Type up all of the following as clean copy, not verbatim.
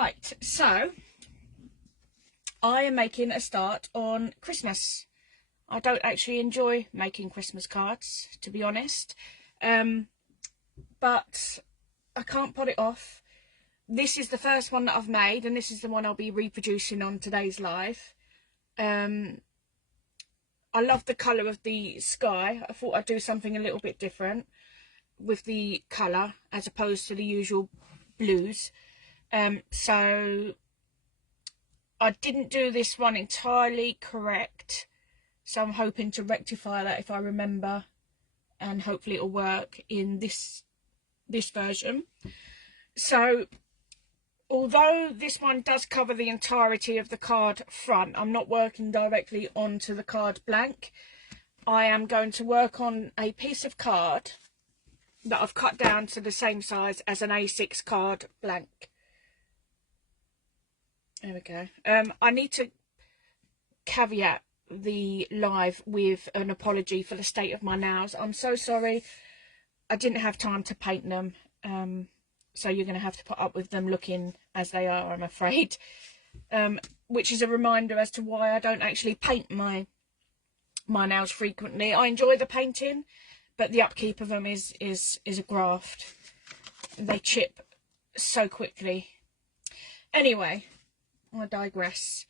Right, so I am making a start on Christmas. I don't actually enjoy making Christmas cards, to be honest, but I can't put it off. This is the first one that I've made, and this is the one I'll be reproducing on today's live. I love the colour of the sky. I thought I'd do something a little bit different with the colour as opposed to the usual blues. So I didn't do this one entirely correct, so I'm hoping to rectify that if I remember, and hopefully it'll work in this version. So although this one does cover the entirety of the card front, I'm not working directly onto the card blank. I am going to work on a piece of card that I've cut down to the same size as an A6 card blank. There we go. I need to caveat the live with an apology for the state of my nails. I'm so sorry. I didn't have time to paint them. So you're going to have to put up with them looking as they are, I'm afraid. Which is a reminder as to why I don't actually paint my nails frequently. I enjoy the painting, but the upkeep of them is a graft. They chip so quickly. Anyway, I digress.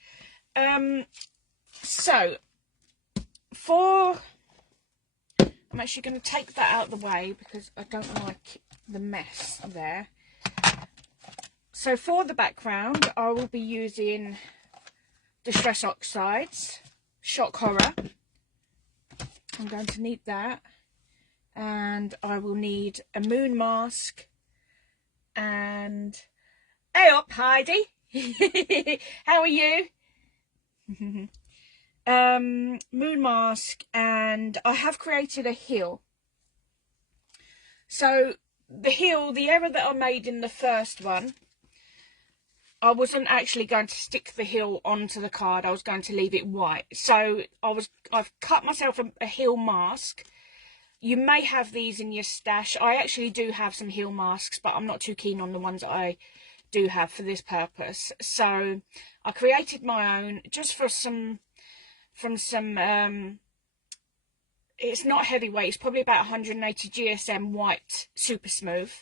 So I'm actually going to take that out of the way because I don't like the mess there. So for the background, I will be using Distress Oxides, Shock Horror. I'm going to need that. And I will need a moon mask. And hey up, Heidi. How are you? Moon mask, and I have created a hill. So the hill, the error that I made in the first one, I wasn't actually going to stick the hill onto the card. I was going to leave it white. So I've cut myself a hill mask. You may have these in your stash. I actually do have some hill masks, but I'm not too keen on the ones that I do have for this purpose. So I created my own just from some it's not heavyweight, it's probably about 180 GSM white super smooth.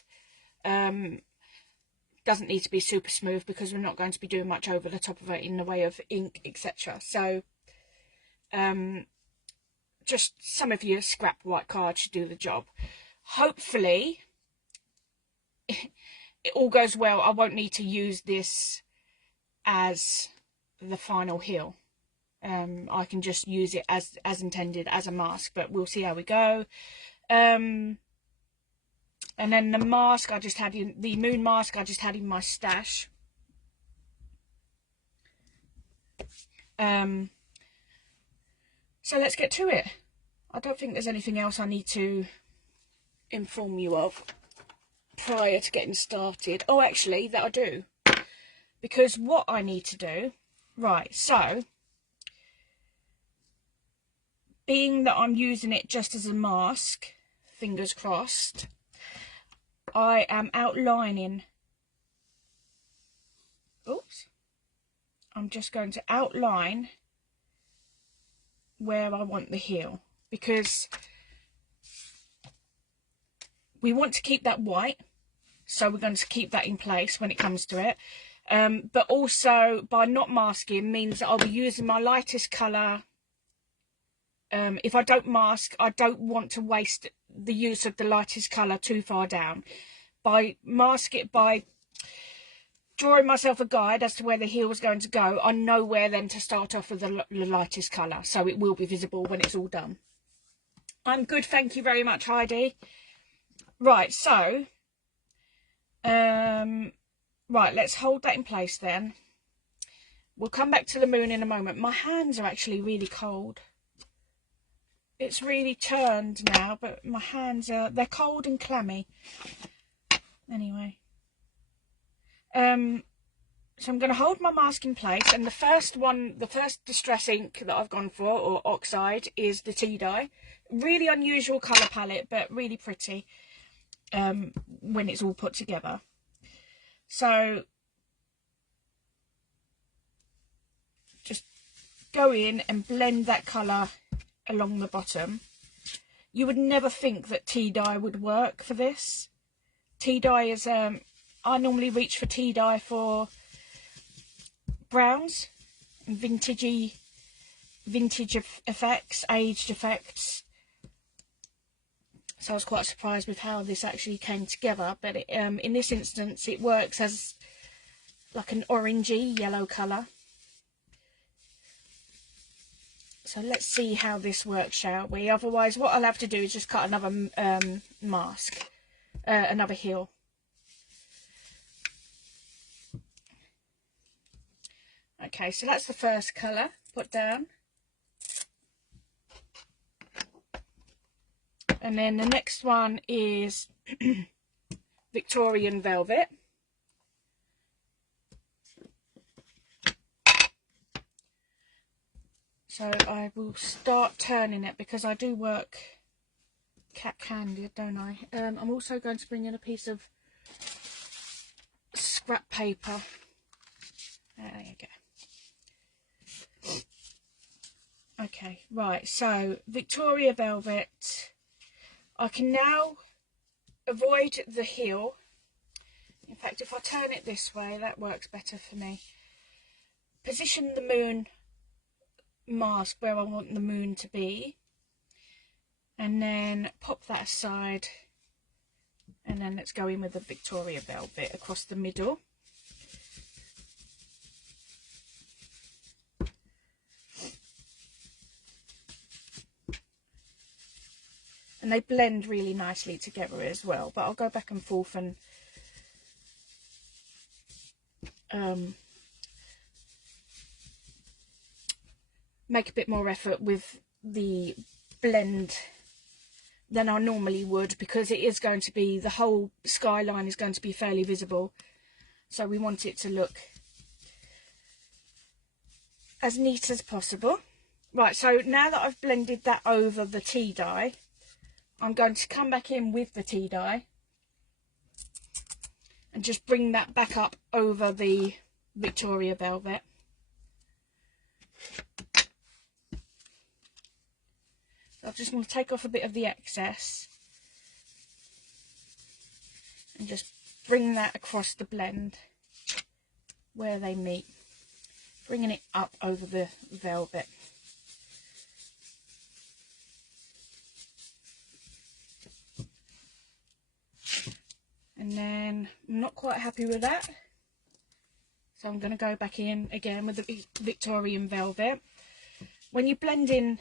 Doesn't need to be super smooth because we're not going to be doing much over the top of it in the way of ink, etc. So just some of your scrap white card should do the job. Hopefully it all goes well. I won't need to use this as the final hill. I can just use it as intended as a mask, but we'll see how we go. And then the mask I just had in the moon mask I just had in my stash. So let's get to it. I don't think there's anything else I need to inform you of prior to getting started. Oh, actually, that I do. Because what I need to do, right, so being that I'm using it just as a mask, fingers crossed, I am outlining, I'm just going to outline where I want the heel, because we want to keep that white, so we're going to keep that in place when it comes to it. But also, by not masking means that I'll be using my lightest colour. If I don't mask, I don't want to waste the use of the lightest colour too far down. By drawing myself a guide as to where the heel is going to go, I know where then to start off with the lightest colour, so it will be visible when it's all done. I'm good, thank you very much, Heidi. Right, so right, let's hold that in place then. We'll come back to the moon in a moment. My hands are actually really cold. It's really turned now, but my hands are, they're cold and clammy. Anyway. So I'm going to hold my mask in place, and the first distress ink that I've gone for, or oxide, is the tea dye. Really unusual colour palette, but really pretty when it's all put together. So go in and blend that colour along the bottom. You would never think that tea dye would work for this. Tea dye is, I normally reach for tea dye for browns and vintage effects, aged effects. So I was quite surprised with how this actually came together, but in this instance it works as like an orangey yellow colour. So let's see how this works, shall we? Otherwise what I'll have to do is just cut another mask, another heel. Okay, so that's the first colour put down. And then the next one is Victorian Velvet. So I will start turning it because I do work cat-handed, don't I? I'm also going to bring in a piece of scrap paper. There you go. Okay, right, so Victoria Velvet. I can now avoid the heel. In fact, if I turn it this way, that works better for me. Position the moon mask where I want the moon to be. And then pop that aside. And then let's go in with the Victoria Velvet across the middle. And they blend really nicely together as well, but I'll go back and forth and make a bit more effort with the blend than I normally would, because it is going to be, the whole skyline is going to be fairly visible, so we want it to look as neat as possible. Right, so now that I've blended that over the tea dye, I'm going to come back in with the tea dye and just bring that back up over the Victoria Velvet. So I just want to take off a bit of the excess and just bring that across the blend where they meet, bringing it up over the velvet. And then I'm not quite happy with that, so I'm going to go back in again with the Victorian Velvet. When you blend in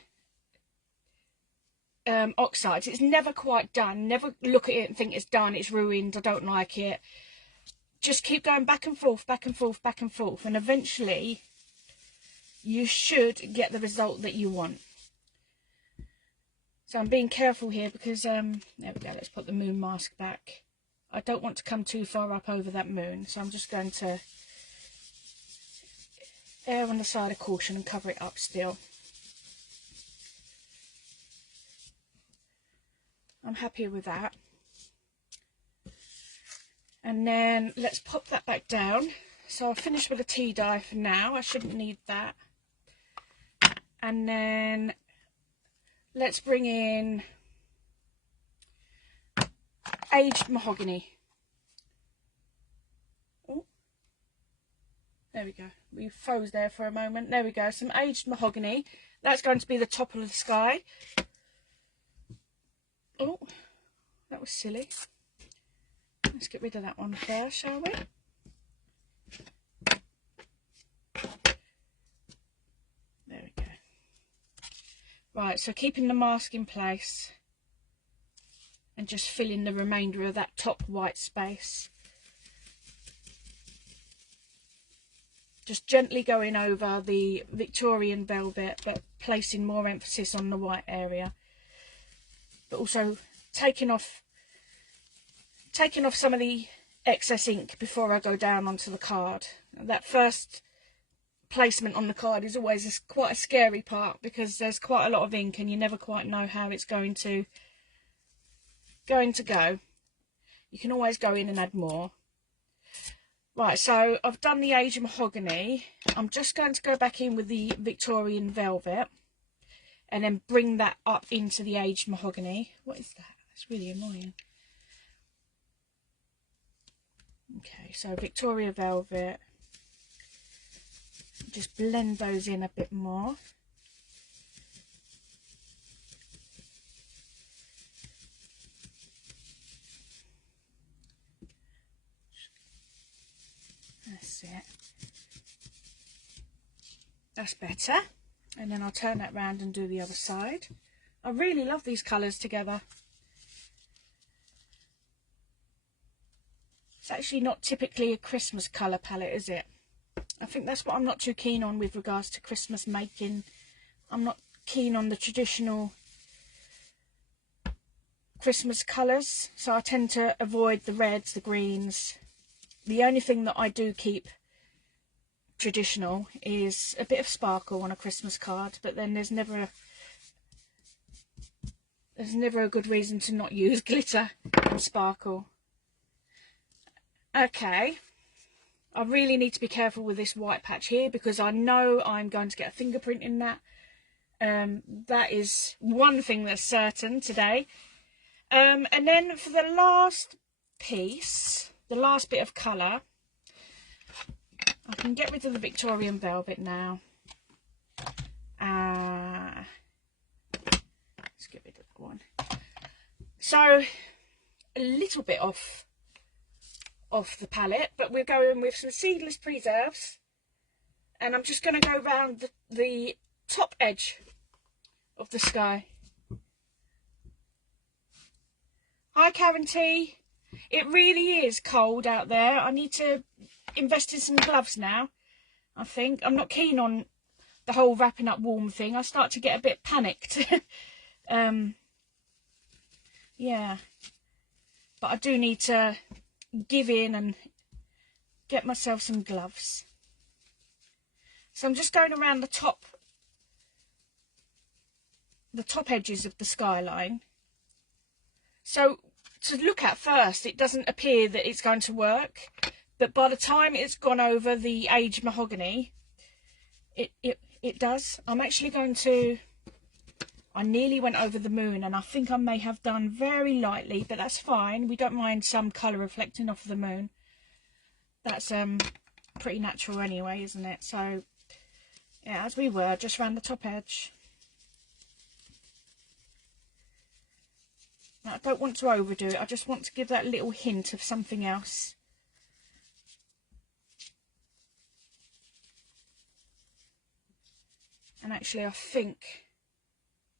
oxides, it's never quite done. Never look at it and think it's done, it's ruined, I don't like it. Just keep going back and forth, back and forth, back and forth, and eventually you should get the result that you want. So I'm being careful here because, there we go, let's put the moon mask back. I don't want to come too far up over that moon, so I'm just going to err on the side of caution and cover it up still. I'm happy with that. And then let's pop that back down. So I'll finish with the tea dye for now. I shouldn't need that. And then let's bring in aged mahogany. Oh, there we go. We froze there for a moment. There we go. Some aged mahogany. That's going to be the top of the sky. Oh, that was silly. Let's get rid of that one first, shall we? There we go. Right, so keeping the mask in place and just filling the remainder of that top white space. Just gently going over the Victorian Velvet, but placing more emphasis on the white area. But also taking off some of the excess ink before I go down onto the card. That first placement on the card is always quite a scary part, because there's quite a lot of ink and you never quite know how it's going to go. You can always go in and add more. Right, so I've done the Age Mahogany. I'm just going to go back in with the Victorian Velvet and then bring that up into the Aged Mahogany. What is that? That's really annoying. Okay, so Victoria Velvet. Just blend those in a bit more. That's it. That's better. And then I'll turn that round and do the other side. I really love these colours together. It's actually not typically a Christmas colour palette, is it? I think that's what I'm not too keen on with regards to Christmas making. I'm not keen on the traditional Christmas colours, so I tend to avoid the reds, the greens. The only thing that I do keep traditional is a bit of sparkle on a Christmas card, but then there's never a good reason to not use glitter and sparkle. Okay, I really need to be careful with this white patch here because I know I'm going to get a fingerprint in that. That is one thing that's certain today. And then for the last piece, the last bit of colour, I can get rid of the Victorian Velvet now. Let's get rid of that one. So a little bit off the palette, but we're going with some seedless preserves, and I'm just going to go around the top edge of the sky. Hi Karen T. It really is cold out there. I need to invest in some gloves now, I think. I'm not keen on the whole wrapping up warm thing. I start to get a bit panicked. Yeah, but I do need to give in and get myself some gloves. So I'm just going around the top edges of the skyline. So to look at first, it doesn't appear that it's going to work, but by the time it's gone over the Aged Mahogany, it does. I'm actually going to, I nearly went over the moon, and I think I may have done very lightly, but that's fine. We don't mind some colour reflecting off the moon. That's pretty natural anyway, isn't it? So yeah, as we were, just around the top edge. Now, I don't want to overdo it. I just want to give that little hint of something else. And actually, I think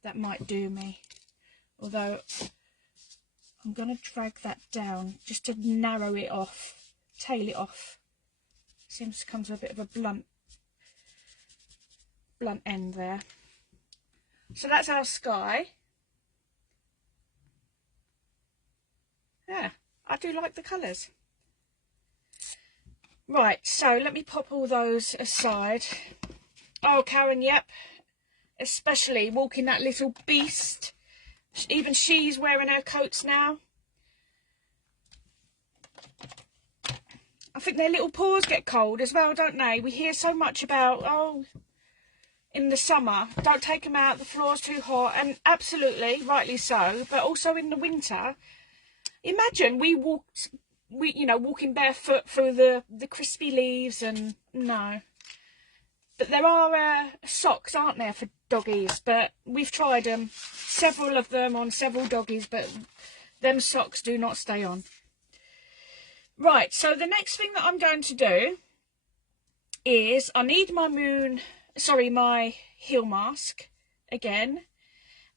that might do me. Although, I'm going to drag that down just to narrow it off, tail it off. Seems to come to a bit of a blunt end there. So that's our sky. Yeah, I do like the colours. Right, so let me pop all those aside. Oh, Karen, yep. Especially walking that little beast. Even she's wearing her coats now. I think their little paws get cold as well, don't they? We hear so much about, oh, in the summer, don't take them out, the floor's too hot. And absolutely, rightly so. But also in the winter, imagine walking barefoot through the crispy leaves, and no. But there are socks, aren't there, for doggies? But we've tried them, several of them on several doggies, but them socks do not stay on. Right, so the next thing that I'm going to do is I need my heel mask again.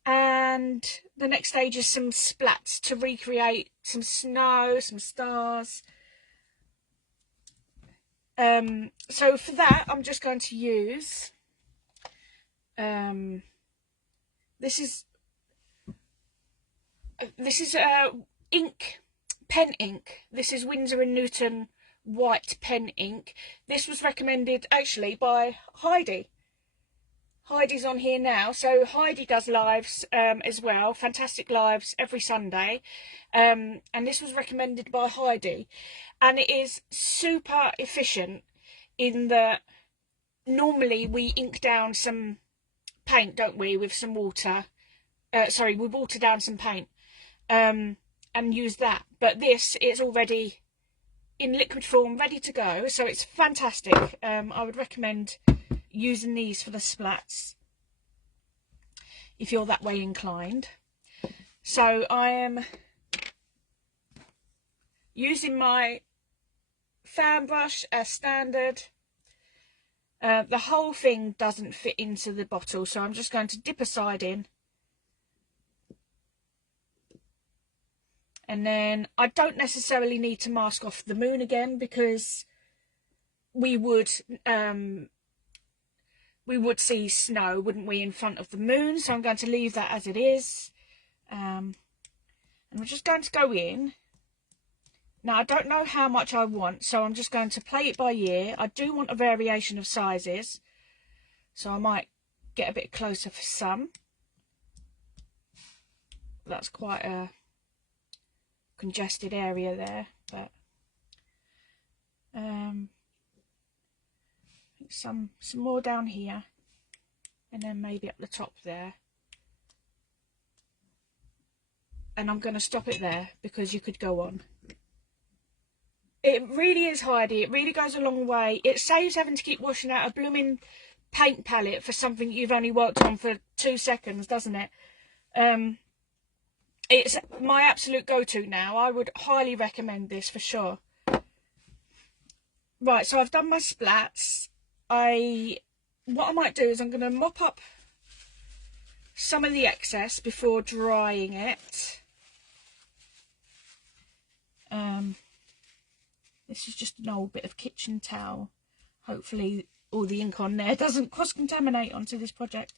And the next stage is some splats to recreate some snow, some stars. So for that, I'm just going to use, this is ink, pen ink. This is Winsor & Newton white pen ink. This was recommended actually by Heidi Heidi's on here now. So Heidi does lives as well, fantastic lives every Sunday, and this was recommended by Heidi, and it is super efficient in that normally we ink down some paint, don't we, with some water, sorry, we water down some paint and use that, but this is already in liquid form, ready to go, so it's fantastic. I would recommend using these for the splats if you're that way inclined. So I am using my fan brush as standard. The whole thing doesn't fit into the bottle, so I'm just going to dip a side in, and then I don't necessarily need to mask off the moon again, because we would see snow, wouldn't we, in front of the moon, so I'm going to leave that as it is. And we're just going to go in. Now, I don't know how much I want, so I'm just going to play it by ear. I do want a variation of sizes, so I might get a bit closer for some. That's quite a congested area there, but some more down here, and then maybe up the top there. And I'm going to stop it there because you could go on. It really is, Heidi. It really goes a long way. It saves having to keep washing out a blooming paint palette for something you've only worked on for 2 seconds, doesn't it? It's my absolute go-to now. I would highly recommend this for sure. Right, so I've done my splats. What I might do is I'm going to mop up some of the excess before drying it. This is just an old bit of kitchen towel. Hopefully all the ink on there doesn't cross-contaminate onto this project.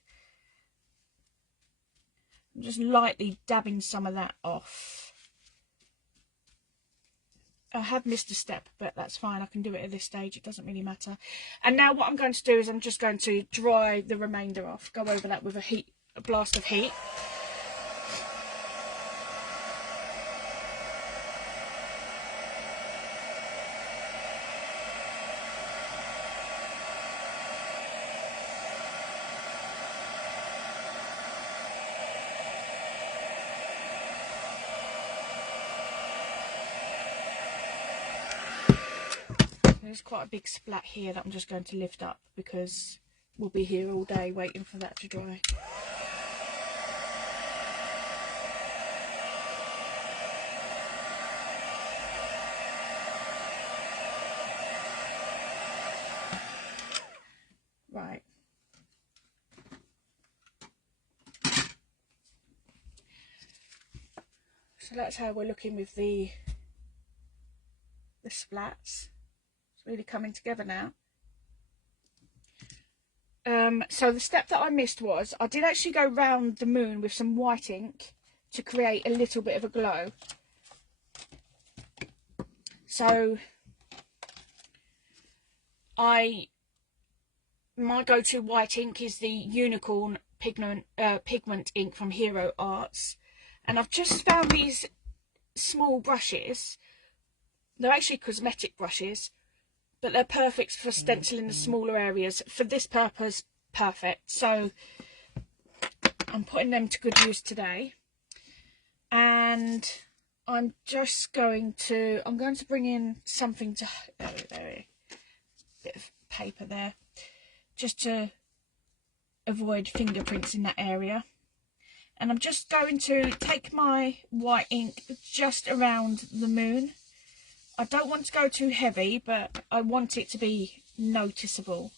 I'm just lightly dabbing some of that off. I have missed a step, but that's fine. I can do it at this stage. It doesn't really matter. And now what I'm going to do is I'm just going to dry the remainder off. Go over that with a blast of heat. There's quite a big splat here that I'm just going to lift up because we'll be here all day waiting for that to dry. Right. So that's how we're looking with the splats. It's really coming together now. So the step that I missed was I did actually go round the moon with some white ink to create a little bit of a glow. So my go-to white ink is the Unicorn pigment ink from Hero Arts, and I've just found these small brushes. They're actually cosmetic brushes, but they're perfect for stenciling the smaller areas. For this purpose, perfect. So I'm putting them to good use today. And I'm just going to, bring in something to, there, bit of paper there, just to avoid fingerprints in that area. And I'm just going to take my white ink just around the moon. I don't want to go too heavy, but I want it to be noticeable.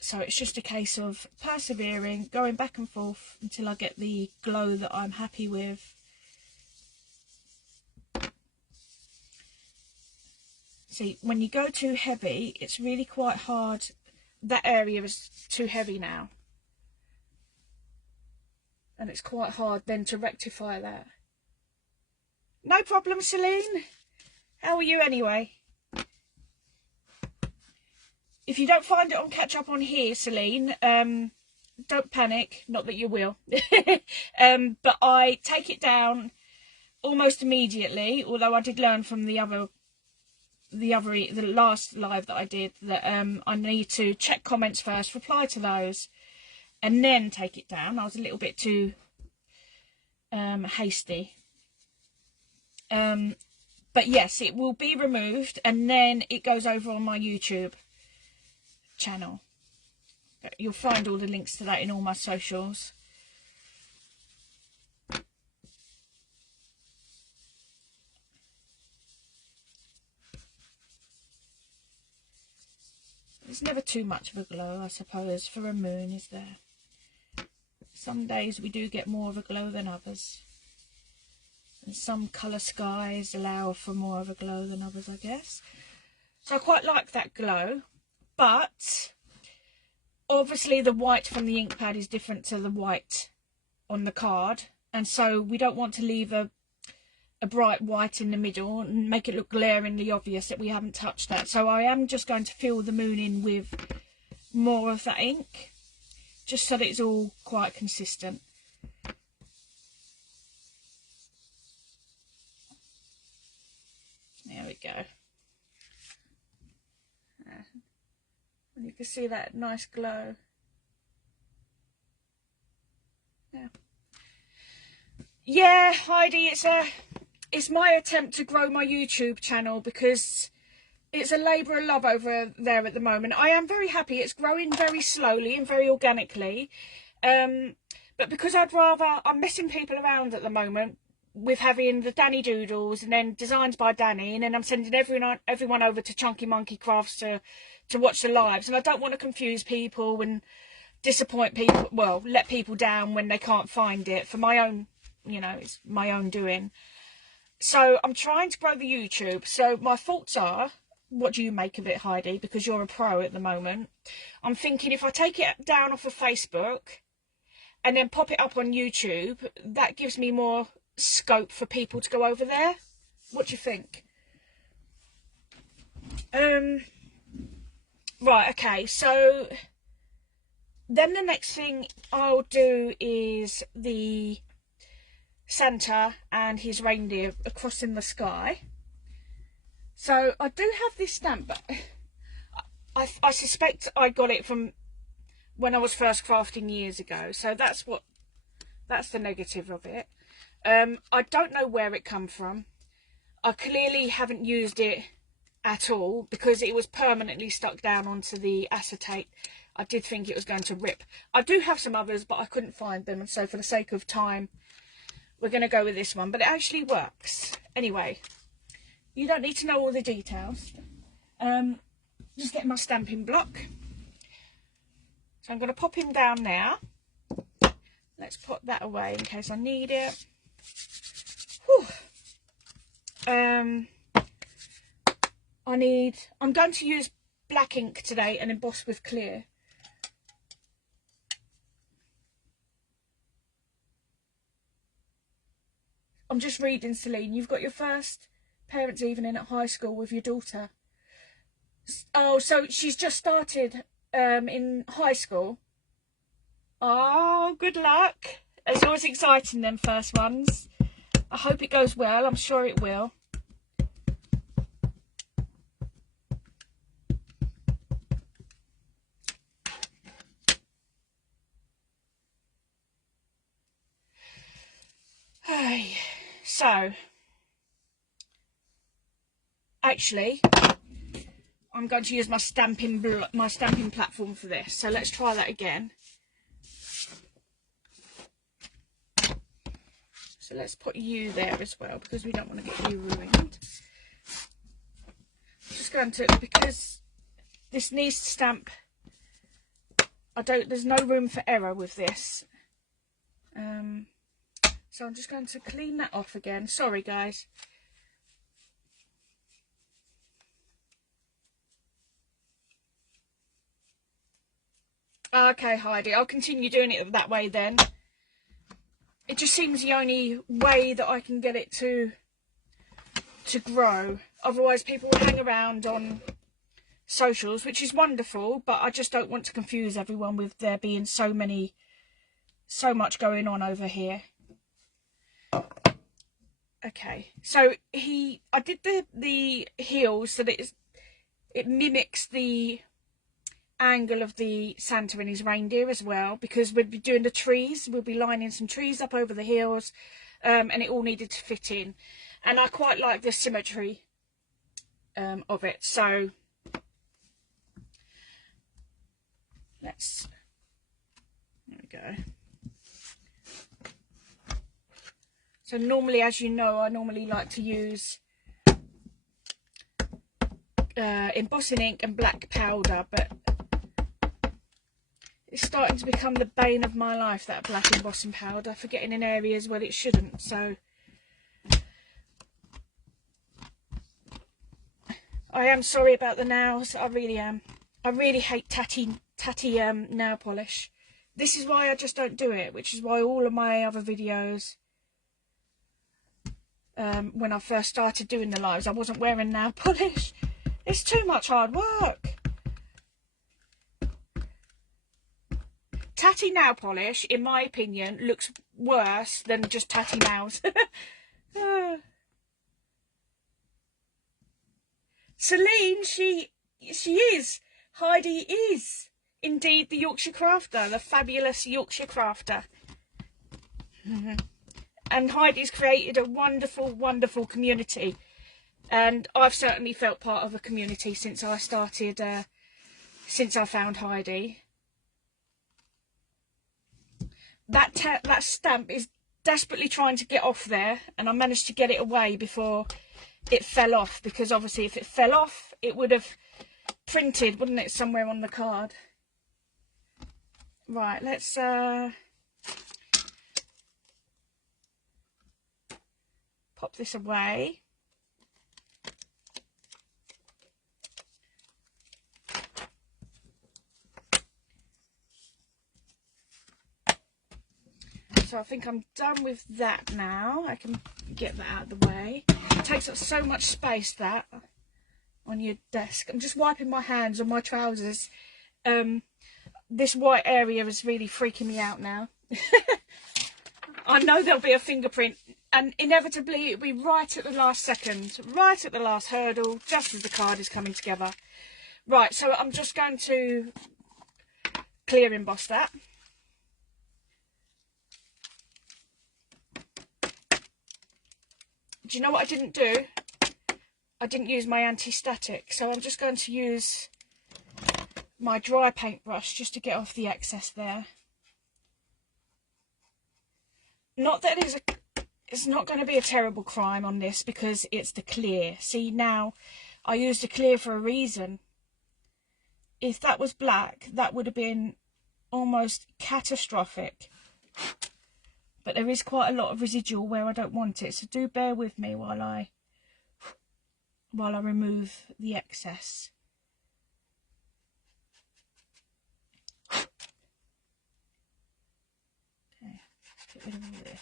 So it's just a case of persevering, going back and forth until I get the glow that I'm happy with. See, when you go too heavy, it's really quite hard. That area is too heavy now. And it's quite hard then to rectify that. No problem, Celine. How are you anyway? if you don't find it on catch up on here, Celine, don't panic, not that you will. But I take it down almost immediately, although I did learn from the last live that I did that I need to check comments first, reply to those, and then take it down. I was a little bit too hasty. But yes, it will be removed, and then it goes over on my YouTube channel. You'll find all the links to that in all my socials. There's never too much of a glow, I suppose, for a moon, is there? Some days we do get more of a glow than others. And some colour skies allow for more of a glow than others, I guess. So I quite like that glow, but obviously the white from the ink pad is different to the white on the card, and so we don't want to leave a bright white in the middle and make it look glaringly obvious that we haven't touched that. So I am just going to fill the moon in with more of that ink, just so that it's all quite consistent. There we go. And you can see that nice glow. Yeah, Heidi, it's my attempt to grow my YouTube channel, because it's a labour of love over there at the moment. I am very happy. It's growing very slowly and very organically. But because I'm messing people around at the moment with having the Danny Doodles and then designs by Danny, and then I'm sending everyone over to Chunky Monkey Crafts to watch the lives, and I don't want to confuse people and disappoint people, well, let people down when they can't find it for my own, you know, it's my own doing. So I'm trying to grow the YouTube. So my thoughts are, what do you make of it, Heidi? Because you're a pro at the moment. I'm thinking if I take it down off of Facebook and then pop it up on YouTube, that gives me more scope for people to go over there. What do you think? Right, okay, so then the next thing I'll do is the Santa and his reindeer across in the sky. So I do have this stamp, but I suspect I got it from when I was first crafting years ago. So that's the negative of it. I don't know where it come from. I clearly haven't used it at all because it was permanently stuck down onto the acetate. I did think it was going to rip. I do have some others, but I couldn't find them, and so for the sake of time we're going to go with this one, but it actually works. Anyway, you don't need to know all the details. Just get my stamping block. So I'm going to pop him down now. Let's put that away in case I need it. Whew. I'm going to use black ink today and emboss with clear. I'm just reading, Celine. You've got your first parents' evening at high school with your daughter. Oh, so she's just started in high school. Oh, good luck. It's always exciting, them first ones. I hope it goes well. I'm sure it will. So, actually, I'm going to use my stamping platform for this. So let's try that again. So let's put you there as well, because we don't want to get you ruined. I'm just going to, because this needs to stamp. There's no room for error with this. So I'm just going to clean that off again. Sorry, guys. Okay, Heidi, I'll continue doing it that way then. It just seems the only way that I can get it to grow. Otherwise, people will hang around on socials, which is wonderful, but I just don't want to confuse everyone with there being so much going on over here. Okay, so I did the heels so that it mimics the angle of the Santa and his reindeer as well, because we'll be doing the trees. We'll be lining some trees up over the heels, and it all needed to fit in, and I quite like the symmetry of it. So there we go. So normally, as you know, I normally like to use embossing ink and black powder, but it's starting to become the bane of my life, that black embossing powder, for getting in areas where it shouldn't. So I am sorry about the nails, I really am. I really hate tatty nail polish. This is why I just don't do it, which is why all of my other videos, when I first started doing the lives, I wasn't wearing nail polish. It's too much hard work. Tatty nail polish, in my opinion, looks worse than just tatty nails. Celine, she is. Heidi is indeed the Yorkshire crafter, the fabulous Yorkshire crafter. And Heidi's created a wonderful, wonderful community. And I've certainly felt part of a community since I started, since I found Heidi. That stamp is desperately trying to get off there, and I managed to get it away before it fell off, because obviously if it fell off, it would have printed, wouldn't it, somewhere on the card. Right, let's pop this away. So I think I'm done with that now. I can get that out of the way. It takes up so much space, that, on your desk. I'm just wiping my hands on my trousers. This white area is really freaking me out now. I know there'll be a fingerprint, and inevitably it'll be right at the last second, right at the last hurdle, just as the card is coming together. Right, so I'm just going to clear emboss that. Do you know what I didn't do? I didn't use my anti-static, so I'm just going to use my dry paintbrush just to get off the excess there. Not that it's not going to be a terrible crime on this, because it's the clear. See, now I used a clear for a reason. If that was black, that would have been almost catastrophic. But there is quite a lot of residual where I don't want it, so do bear with me while I remove the excess. Okay, get rid of all this.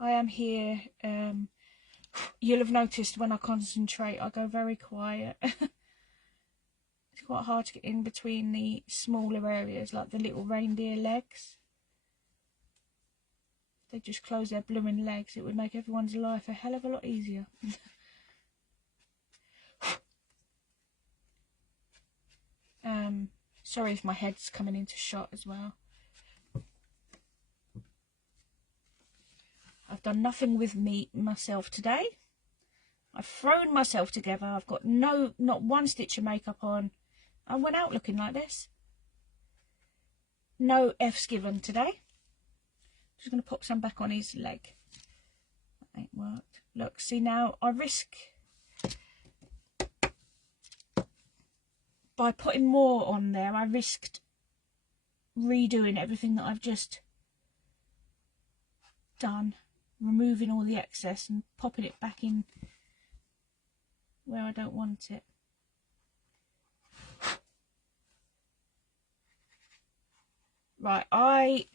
I am here. You'll have noticed when I concentrate, I go very quiet. It's quite hard to get in between the smaller areas, like the little reindeer legs. If they just close their blooming legs, it would make everyone's life a hell of a lot easier. Sorry if my head's coming into shot as well. I've done nothing with myself today. I've thrown myself together. I've got not one stitch of makeup on. I went out looking like this. No F's given today. Just going to pop some back on his leg. That ain't worked. Look, see, now I risk, by putting more on there, I risked redoing everything that I've just done, removing all the excess and popping it back in where I don't want it. Right, I've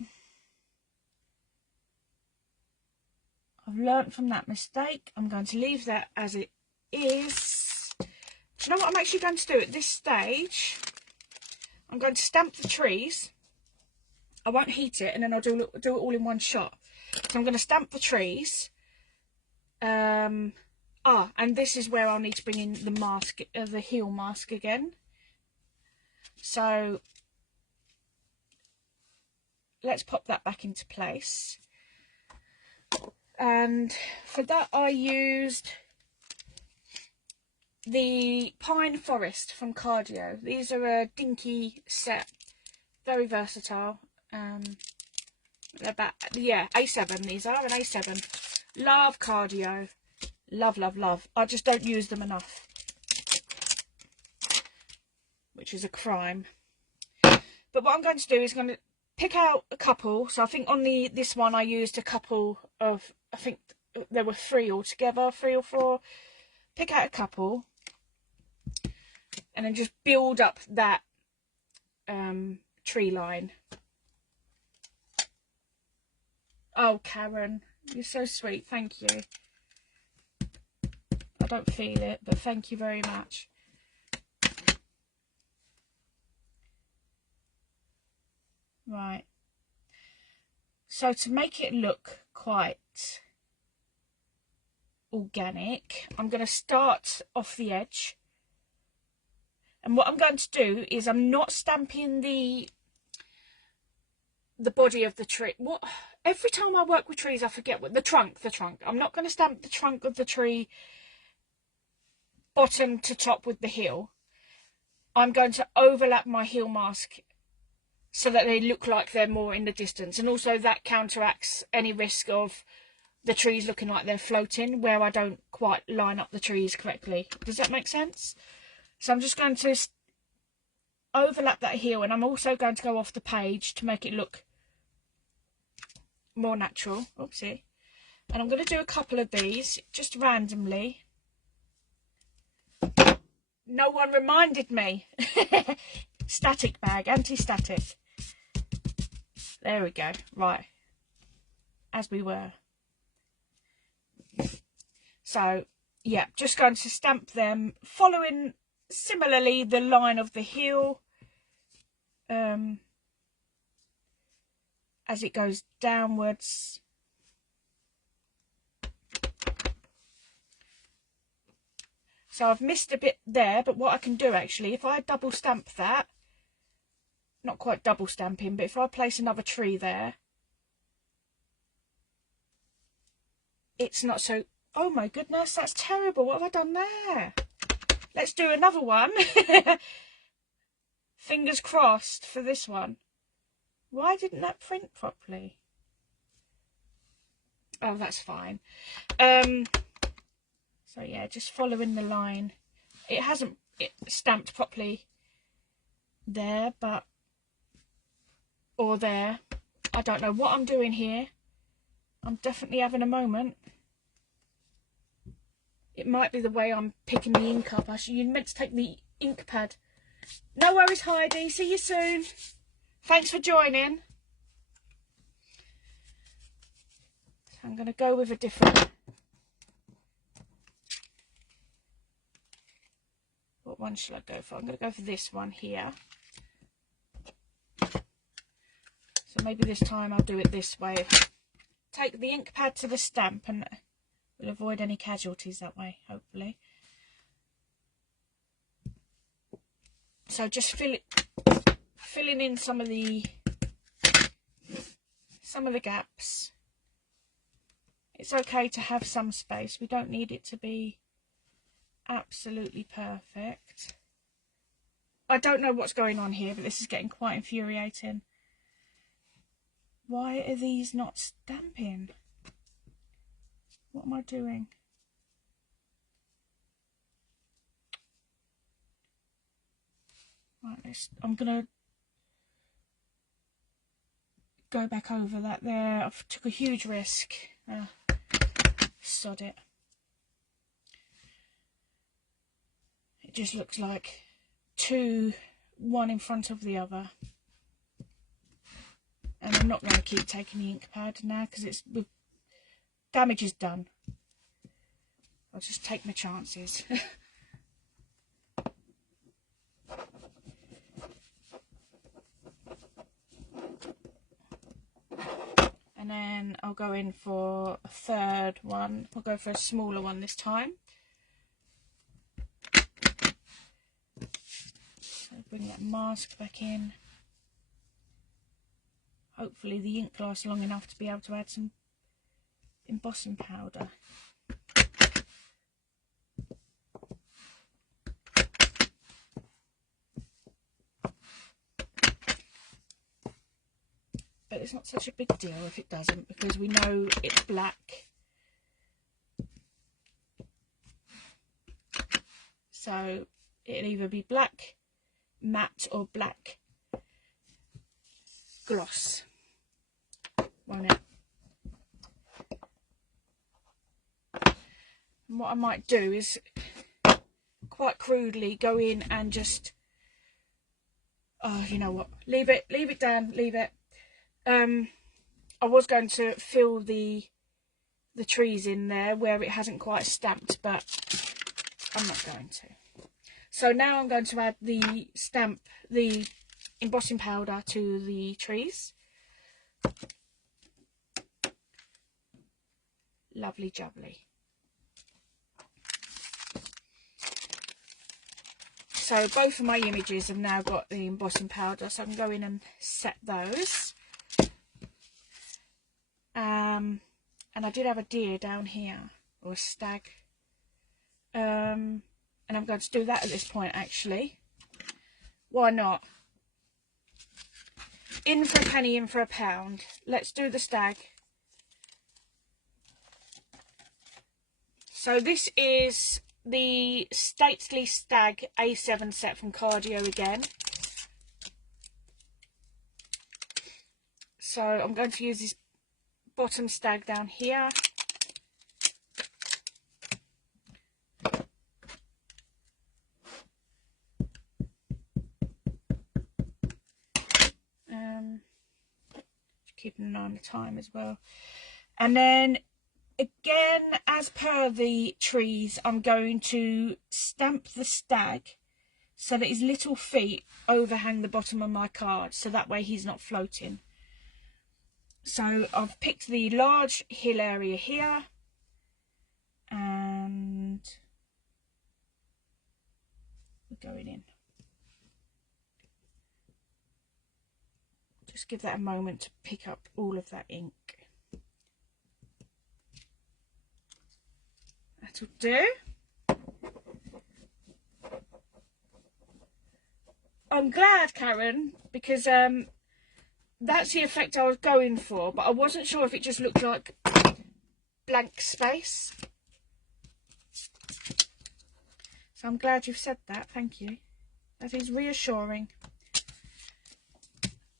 learnt from that mistake. I'm going to leave that as it is. Do you know what I'm actually going to do at this stage? I'm going to stamp the trees. I won't heat it, and then I'll do it all in one shot. So I'm going to stamp the trees. And this is where I'll need to bring in the mask, the heel mask again. So let's pop that back into place. And for that I used the Pine Forest from Cardio. These are a dinky set, very versatile. They're about, yeah, A7 these are, an A7. Love Cardio. Love, love, love. I just don't use them enough, which is a crime. But what I'm going to do is going to pick out a couple. So I think on this one I used a couple of, I think there were 3 altogether, 3 or 4. Pick out a couple and then just build up that tree line. Oh, Karen, you're so sweet. Thank you. I don't feel it, but thank you very much. Right. So to make it look quite organic, I'm going to start off the edge. And what I'm going to do is I'm not stamping the body of the tree. What? Every time I work with trees, I forget what the trunk. I'm not going to stamp the trunk of the tree bottom to top with the heel. I'm going to overlap my heel mask so that they look like they're more in the distance, and also that counteracts any risk of the trees looking like they're floating where I don't quite line up the trees correctly. Does that make sense? So I'm just going to overlap that heel, and I'm also going to go off the page to make it look more natural. Oopsie. And I'm going to do a couple of these just randomly. No one reminded me. Static bag, anti-static. There we go. Right. As we were. So, yeah, just going to stamp them, following similarly the line of the heel. As it goes downwards. So I've missed a bit there, but what I can do actually, if I double stamp that, not quite double stamping, but if I place another tree there, it's not so, oh my goodness, that's terrible. What have I done there? Let's do another one. Fingers crossed for this one. Why didn't that print properly? Oh, that's fine. So yeah, just following the line. It hasn't stamped properly there, but, or there. I don't know what I'm doing here. I'm definitely having a moment. It might be the way I'm picking the ink up. You meant to take the ink pad. No worries, Heidi. See you soon. Thanks for joining. So I'm going to go with a different... What one should I go for? I'm going to go for this one here. So maybe this time I'll do it this way. Take the ink pad to the stamp and we'll avoid any casualties that way, hopefully. So just filling in some of the gaps. It's okay to have some space. We don't need it to be absolutely perfect. I don't know what's going on here, but this is getting quite infuriating. Why are these not stamping? What am I doing? Right, I'm gonna go back over that there. I took a huge risk. Sod it. It just looks like one in front of the other. And I'm not going to keep taking the ink pad now because it's damage is done. I'll just take my chances. And then I'll go in for a third one. I'll go for a smaller one this time. So bring that mask back in. Hopefully the ink lasts long enough to be able to add some embossing powder. But it's not such a big deal if it doesn't, because we know it's black. So it'll either be black matte or black gloss, won't it? And what I might do is quite crudely go in and just, oh, you know what, leave it down, leave it. I was going to fill the trees in there where it hasn't quite stamped, but I'm not going to. So now I'm going to add the embossing powder to the trees. Lovely jubbly. So both of my images have now got the embossing powder, so I can go in and set those. And I did have a deer down here, or a stag. And I'm going to do that at this point, actually. Why not? In for a penny, in for a pound. Let's do the stag. So this is the Stately Stag A7 set from Cardio again. So I'm going to use this bottom stag down here. Keeping an eye on the time as well. And then again, as per the trees, I'm going to stamp the stag so that his little feet overhang the bottom of my card, so that way he's not floating. So I've picked the large hill area here, and we're going in. Just give that a moment to pick up all of that ink. That'll do. I'm glad, Karen, because that's the effect I was going for, but I wasn't sure if it just looked like blank space. So I'm glad you've said that, thank you. That is reassuring.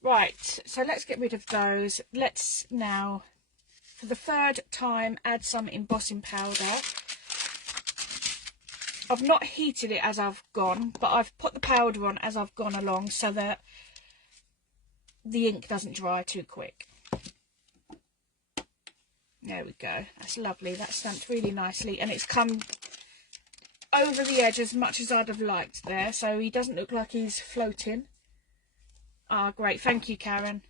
Right, so let's get rid of those. Let's now, for the third time, add some embossing powder. I've not heated it as I've gone, but I've put the powder on as I've gone along so that the ink doesn't dry too quick. There we go. That's lovely. That's stamped really nicely, and it's come over the edge as much as I'd have liked there, so he doesn't look like he's floating. Ah, great. Thank you, Karen.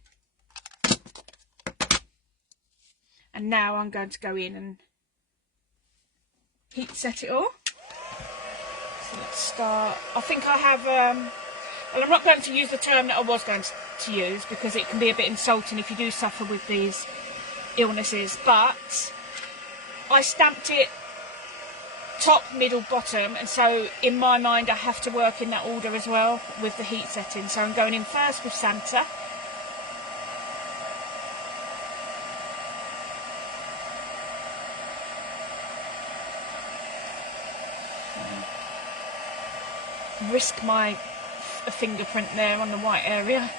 And now I'm going to go in and heat set it all. So let's start. I think I have, well, I'm not going to use the term that I was going to use because it can be a bit insulting if you do suffer with these illnesses, but I stamped it top, middle, bottom, and so in my mind I have to work in that order as well with the heat setting. So I'm going in first with Santa. Risk my fingerprint there on the white area.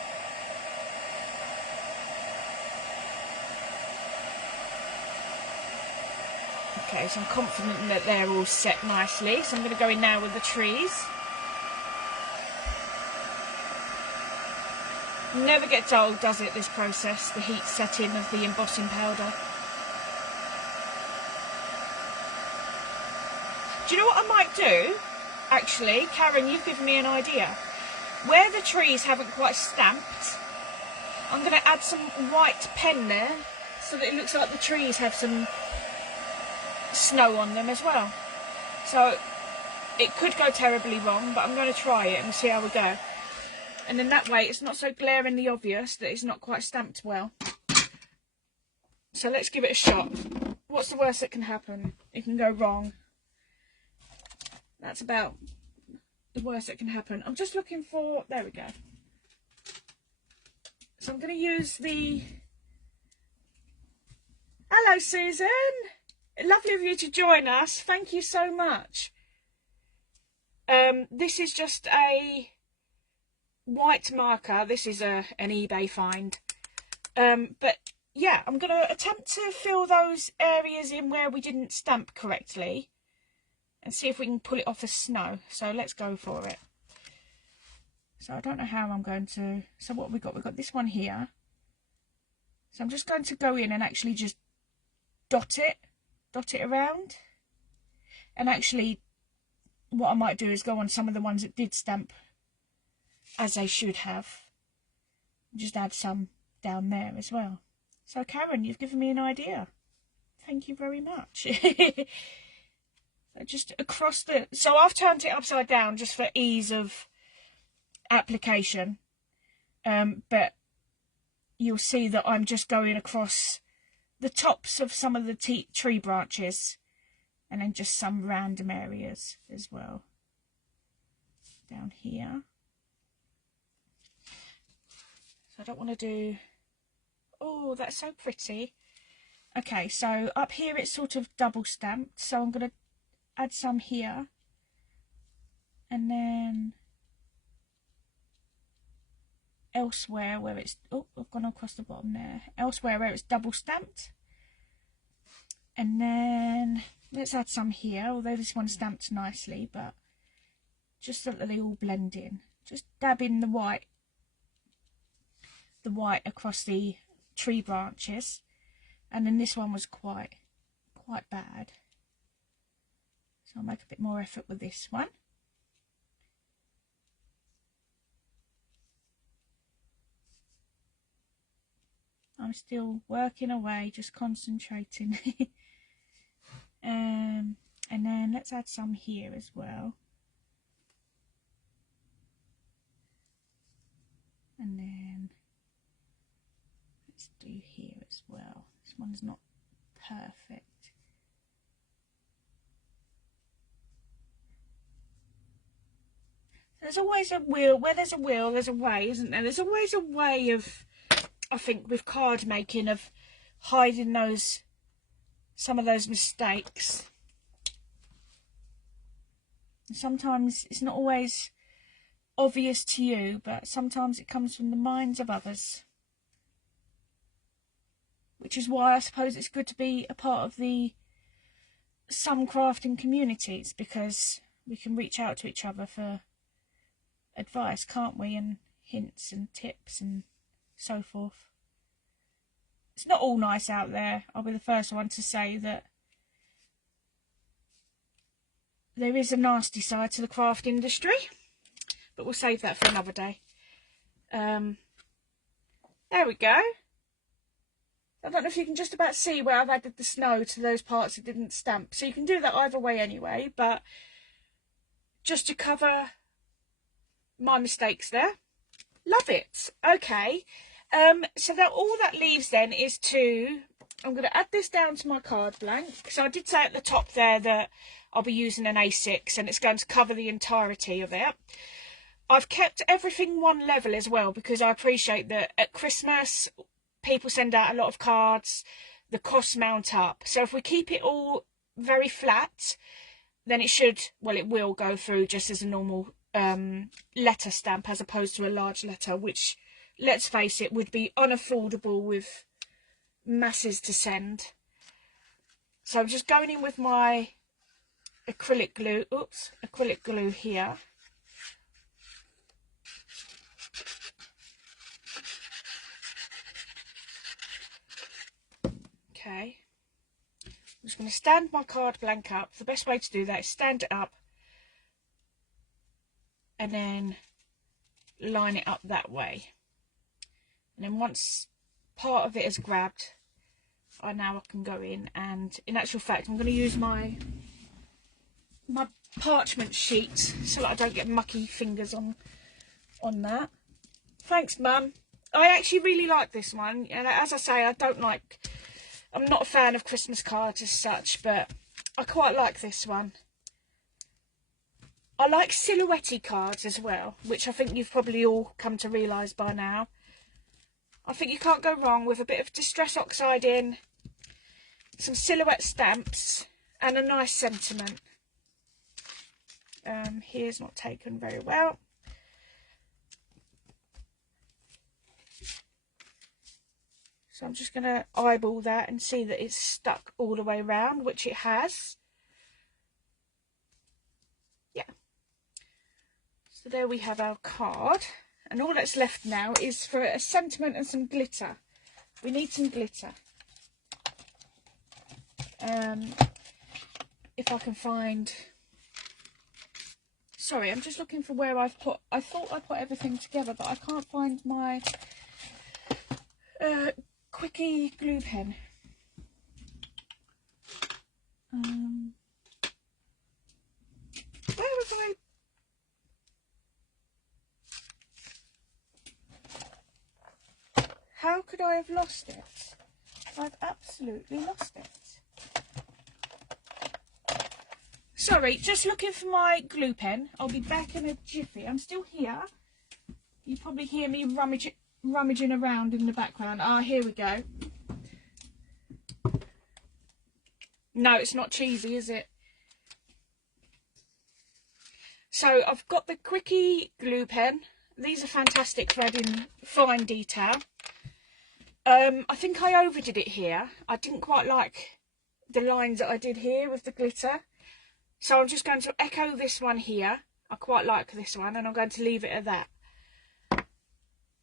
Okay, so I'm confident that they're all set nicely. So I'm going to go in now with the trees. Never gets old, does it, this process, the heat setting of the embossing powder. Do you know what I might do? Actually, Karen, you've given me an idea. Where the trees haven't quite stamped, I'm going to add some white pen there so that it looks like the trees have some snow on them as well. So it could go terribly wrong, but I'm going to try it and see how we go. And then that way it's not so glaringly obvious that it's not quite stamped well. So let's give it a shot. What's the worst that can happen? It can go wrong. That's about the worst that can happen. I'm just looking for... There we go. So I'm going to use the... Hello, Susan. Lovely of you to join us. Thank you so much. This is just a white marker. This is an eBay find. But yeah, I'm going to attempt to fill those areas in where we didn't stamp correctly and see if we can pull it off as snow. So let's go for it. So I don't know how I'm going to... So what have we got? We've got this one here. So I'm just going to go in and actually just dot it around. And actually what I might do is go on some of the ones that did stamp as they should have. Just add some down there as well. So Karen, you've given me an idea. Thank you very much. So just across the... So I've turned it upside down just for ease of application. But you'll see that I'm just going across the tops of some of the tree branches. And then just some random areas as well. Down here. So I don't want to do... Oh, that's so pretty. Okay, so up here it's sort of double stamped. So I'm going to add some here. And then elsewhere where it's... Oh, I've gone across the bottom there. Elsewhere where it's double stamped. And then let's add some here, although this one's stamped nicely, but just so that they all blend in. Just dab in the white across the tree branches. And then this one was quite bad. So I'll make a bit more effort with this one. I'm still working away, just concentrating. And then let's add some here as well. And then let's do here as well. This one's not perfect. There's always a will. Where there's a will, there's a way, isn't there? There's always a way of, I think, with card making, of hiding some of those mistakes. Sometimes it's not always obvious to you, but sometimes it comes from the minds of others. Which is why I suppose it's good to be a part of some crafting communities, because we can reach out to each other for advice, can't we, and hints and tips and so forth. It's not all nice out there. I'll be the first one to say that there is a nasty side to the craft industry, but we'll save that for another day. There we go. I don't know if you can just about see where I've added the snow to those parts that didn't stamp. So you can do that either way anyway, but just to cover my mistakes there. Love it. Okay. So that all that leaves then is I'm going to add this down to my card blank. So I did say at the top there that I'll be using an A6 and it's going to cover the entirety of it. I've kept everything one level as well, because I appreciate that at Christmas people send out a lot of cards, the costs mount up. So if we keep it all very flat, then it will go through just as a normal letter stamp, as opposed to a large letter, which, let's face it, would be unaffordable with masses to send. So I'm just going in with my acrylic glue here. Okay. I'm just going to stand my card blank up. The best way to do that is stand it up and then line it up that way. And then once part of it is grabbed, I can go in, and in actual fact I'm going to use my parchment sheet so that I don't get mucky fingers on that. Thanks, Mum. I actually really like this one, and as I say, I'm not a fan of Christmas cards as such, but I quite like this one. I like silhouette cards as well, which I think you've probably all come to realise by now. I think you can't go wrong with a bit of Distress Oxide in, some silhouette stamps, and a nice sentiment. Here's not taken very well. So I'm just going to eyeball that and see that it's stuck all the way around, which it has. Yeah. So there we have our card. And all that's left now is for a sentiment and some glitter. We need some glitter. If I can find... Sorry, I'm just looking for where I thought I put everything together, but I can't find my quickie glue pen. Where have I... How could I have lost it? I've absolutely lost it. Sorry, just looking for my glue pen. I'll be back in a jiffy. I'm still here. You probably hear me rummaging around in the background. Ah, here we go. No, it's not cheesy, is it? So I've got the quickie glue pen. These are fantastic for adding fine detail. I think I overdid it here. I didn't quite like the lines that I did here with the glitter. So I'm just going to echo this one here. I quite like this one, and I'm going to leave it at that.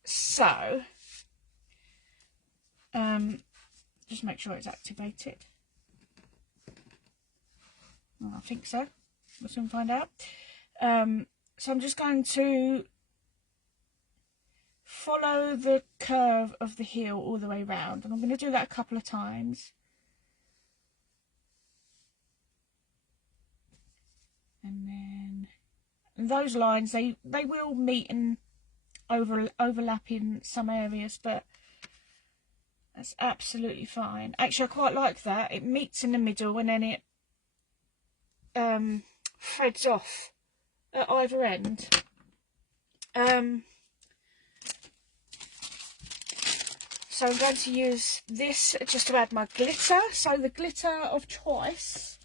So, just make sure it's activated. Well, I think so. We'll soon find out. So I'm just going to follow the curve of the heel all the way round, and I'm going to do that a couple of times. And then those lines, they will meet and overlap in some areas, but that's absolutely fine. Actually, I quite like that. It meets in the middle and then it threads off at either end. So I'm going to use this just to add my glitter. So the glitter of choice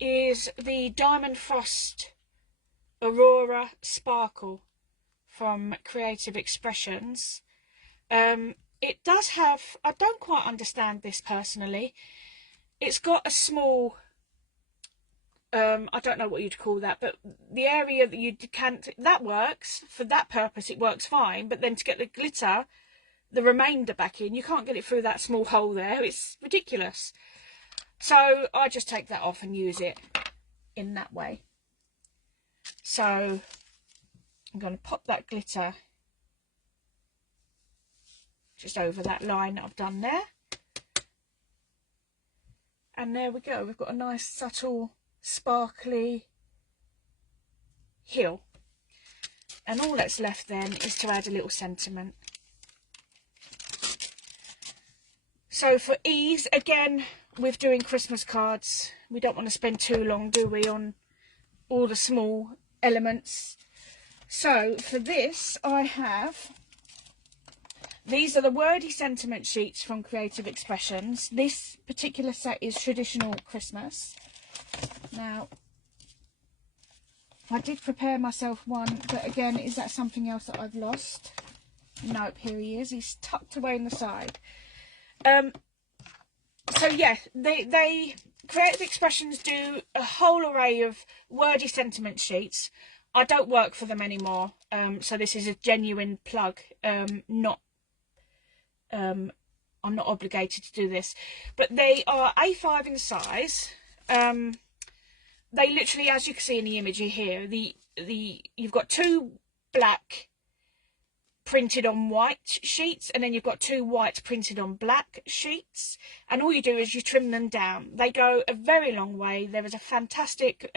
is the Diamond Frost Aurora Sparkle from Creative Expressions. It does have, I don't quite understand this personally, it's got a small, I don't know what you'd call that, but the area that you decant, that works, for that purpose it works fine, but then to get the glitter, the remainder back in, you can't get it through that small hole there, it's ridiculous. So I just take that off and use it in that way. So I'm going to pop that glitter just over that line that I've done there. And there we go, we've got a nice subtle sparkly heel. And all that's left then is to add a little sentiment. So for ease, again, with doing Christmas cards, we don't want to spend too long, do we, on all the small elements. So for this, I have, these are the wordy sentiment sheets from Creative Expressions. This particular set is Traditional Christmas. Now, I did prepare myself one, but again, is that something else that I've lost? Nope, here he is. He's tucked away in the side. So yeah, they Creative Expressions do a whole array of wordy sentiment sheets. I don't work for them anymore, so this is a genuine plug, not I'm not obligated to do this. But they are A5 in size. They literally, as you can see in the image here, you've got 2 black printed on white sheets, and then you've got 2 white printed on black sheets, and all you do is you trim them down. They go a very long way. There is a fantastic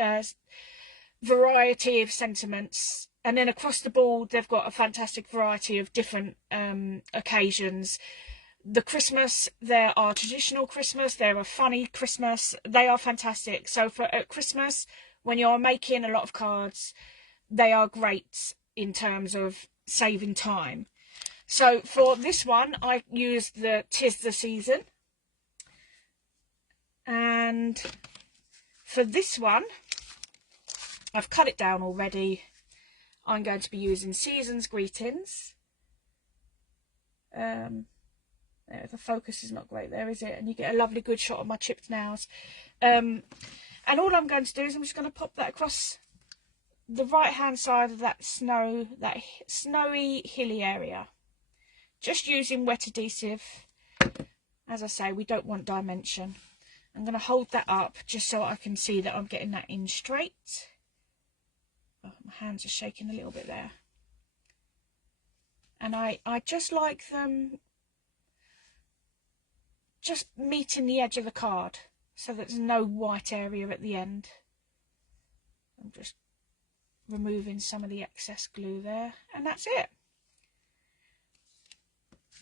variety of sentiments, and then across the board they've got a fantastic variety of different occasions. The Christmas, there are traditional Christmas, there are funny Christmas. They are fantastic. So for at Christmas, when you're making a lot of cards, they are great in terms of saving time. So for this one, I used the 'Tis the Season. And for this one, I've cut it down already. I'm going to be using Season's Greetings. The focus is not great there, is it? And you get a lovely good shot of my chipped nails. And all I'm going to do is I'm just going to pop that across the right hand side of that snowy hilly area, just using wet adhesive. As I say, we don't want dimension. I'm going to hold that up just so I can see that I'm getting that in straight. Oh, my hands are shaking a little bit there. And I just like them just meeting the edge of the card, so that there's no white area at the end. I'm just removing some of the excess glue there, and that's it.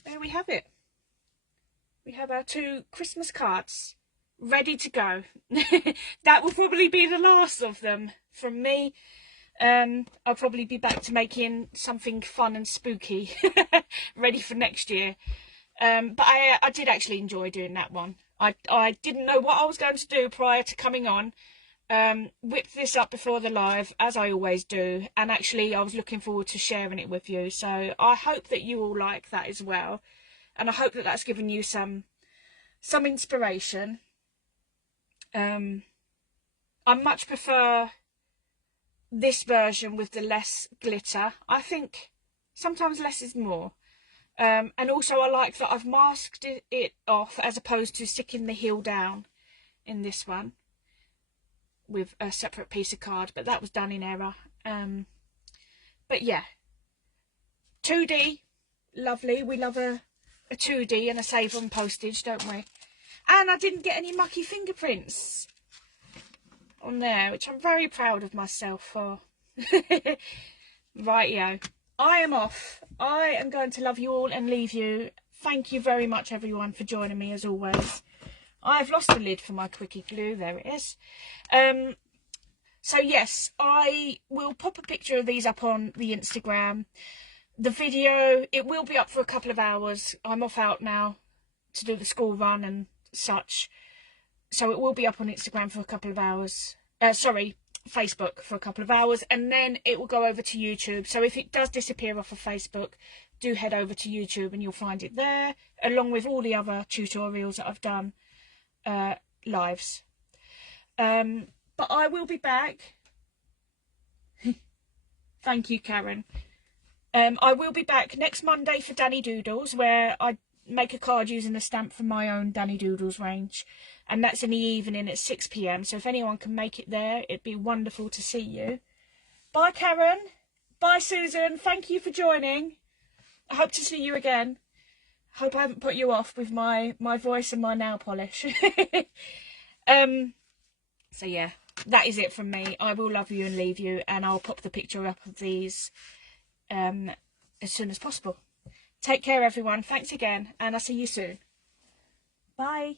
There we have it. We have our 2 Christmas cards ready to go. That will probably be the last of them from me. I'll probably be back to making something fun and spooky ready for next year. But I did actually enjoy doing that one. I didn't know what I was going to do prior to coming on. Whipped this up before the live, as I always do, and actually I was looking forward to sharing it with you. So I hope that you all like that as well, and I hope that that's given you some inspiration. I much prefer this version with the less glitter. I think sometimes less is more. And also I like that I've masked it off as opposed to sticking the heel down in this one with a separate piece of card, but that was done in error. But yeah, 2D, lovely. We love a 2D and a save on postage, don't we? And I didn't get any mucky fingerprints on there, which I'm very proud of myself for. Rightio. I am off. I am going to love you all and leave you. Thank you very much, everyone, for joining me as always. I've lost the lid for my quickie glue. There it is. So yes, I will pop a picture of these up on the Instagram. The video, it will be up for a couple of hours. I'm off out now to do the school run and such. So it will be up on Instagram for a couple of hours. Sorry, Facebook for a couple of hours, and then it will go over to YouTube. So if it does disappear off of Facebook, do head over to YouTube and you'll find it there, along with all the other tutorials that I've done, lives. But I will be back. Thank you, Karen. I will be back next Monday for Danny Doodles, where I make a card using a stamp from my own Danny Doodles range, and that's in the evening at 6 PM. So if anyone can make it there, it'd be wonderful to see you. Bye, Karen. Bye, Susan. Thank you for joining. I hope to see you again. Hope I haven't put you off with my voice and my nail polish. So yeah, that is it from me. I will love you and leave you, and I'll pop the picture up of these as soon as possible. Take care, everyone. Thanks again, and I'll see you soon. Bye.